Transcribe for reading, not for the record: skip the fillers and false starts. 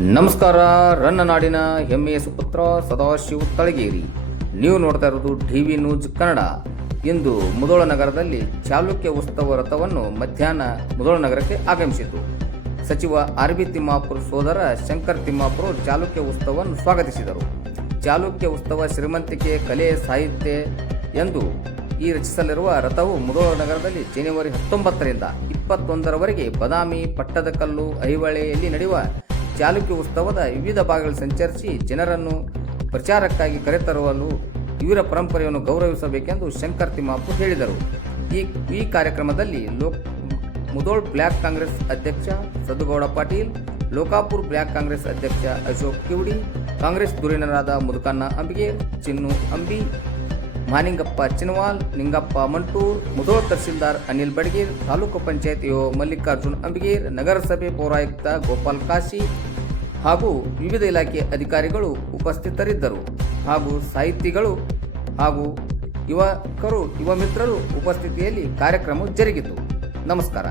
ನಮಸ್ಕಾರ. ರನ್ನ ನಾಡಿನ ಹೆಮ್ಮೆಯ ಸುಪುತ್ರ ಸದಾಶಿವ ತಳಗೇರಿ. ನೀವು ನೋಡ್ತಾ ಇರೋದು ಟಿವಿ ನ್ಯೂಸ್ ಕನ್ನಡ. ಇಂದು ಮುಧೋಳ ನಗರದಲ್ಲಿ ಚಾಲುಕ್ಯ ಉತ್ಸವ ರಥವನ್ನು ಮಧ್ಯಾಹ್ನ ಮುಧೋಳ ನಗರಕ್ಕೆ ಆಗಮಿಸಿತು. ಸಚಿವ ಆರ್.ಬಿ. ತಿಮ್ಮಾಪುರ ಸೋದರ ಶಂಕರ್ ತಿಮ್ಮಾಪುರ ಚಾಲುಕ್ಯ ಉತ್ಸವವನ್ನು ಸ್ವಾಗತಿಸಿದರು. ಚಾಲುಕ್ಯ ಉತ್ಸವ ಶ್ರೀಮಂತಿಕೆ, ಕಲೆ, ಸಾಹಿತ್ಯ ಎಂದು ಈ ರಚಿಸಲಿರುವ ರಥವು ಮುಧೋಳ ನಗರದಲ್ಲಿ ಜನವರಿ 19ರಿಂದ 21ರವರೆಗೆ ಬದಾಮಿ, ಪಟ್ಟದಕಲ್ಲು, ಐಹೊಳೆಯಲ್ಲಿ ನಡೆಯುವ ಚಾಲುಕ್ಯ ಉತ್ಸವದ ವಿವಿಧ ಭಾಗಗಳಲ್ಲಿ ಸಂಚರಿಸಿ ಜನರನ್ನು ಪ್ರಚಾರಕ್ಕಾಗಿ ಕರೆತರಲು ಇವರ ಪರಂಪರೆಯನ್ನು ಗೌರವಿಸಬೇಕೆಂದು ಶಂಕರ್ ತಿಮ್ಮಾಪುರ ಹೇಳಿದರು. ಈ ಕಾರ್ಯಕ್ರಮದಲ್ಲಿ ಮುಧೋಳ ಬ್ಲಾಕ್ ಕಾಂಗ್ರೆಸ್ ಅಧ್ಯಕ್ಷ ಸದುಗೌಡ ಪಾಟೀಲ್, ಲೋಕಾಪುರ ಬ್ಲಾಕ್ ಕಾಂಗ್ರೆಸ್ ಅಧ್ಯಕ್ಷ ಅಶೋಕ್ ಕಿವಡಿ, ಕಾಂಗ್ರೆಸ್ ಧುರೀಣರಾದ ಮುದುಕಣ್ಣ ಅಂಬಿಗೇರ್, ಚಿನ್ನು ಅಂಬಿ, ಮಾನಿಂಗಪ್ಪ ಚಿನವಾಲ್, ನಿಂಗಪ್ಪ ಮಂಟೂರ್, ಮುಧೋಳ ತಹಸೀಲ್ದಾರ್ ಅನಿಲ್ ಬಡಗೇರ್, ತಾಲೂಕು ಪಂಚಾಯತ್ ಇಒ ಮಲ್ಲಿಕಾರ್ಜುನ್ ಅಂಬಿಗೇರ್, ನಗರಸಭೆ ಪೌರಾಯುಕ್ತ ಗೋಪಾಲ್ ಕಾಶಿ ಹಾಗೂ ವಿವಿಧ ಇಲಾಖೆ ಅಧಿಕಾರಿಗಳು ಉಪಸ್ಥಿತರಿದ್ದರು. ಹಾಗೂ ಸಾಹಿತಿಗಳು ಹಾಗೂ ಯುವ ಮಿತ್ರರು ಉಪಸ್ಥಿತಿಯಲ್ಲಿ ಕಾರ್ಯಕ್ರಮ ಜರುಗಿತು. ನಮಸ್ಕಾರ.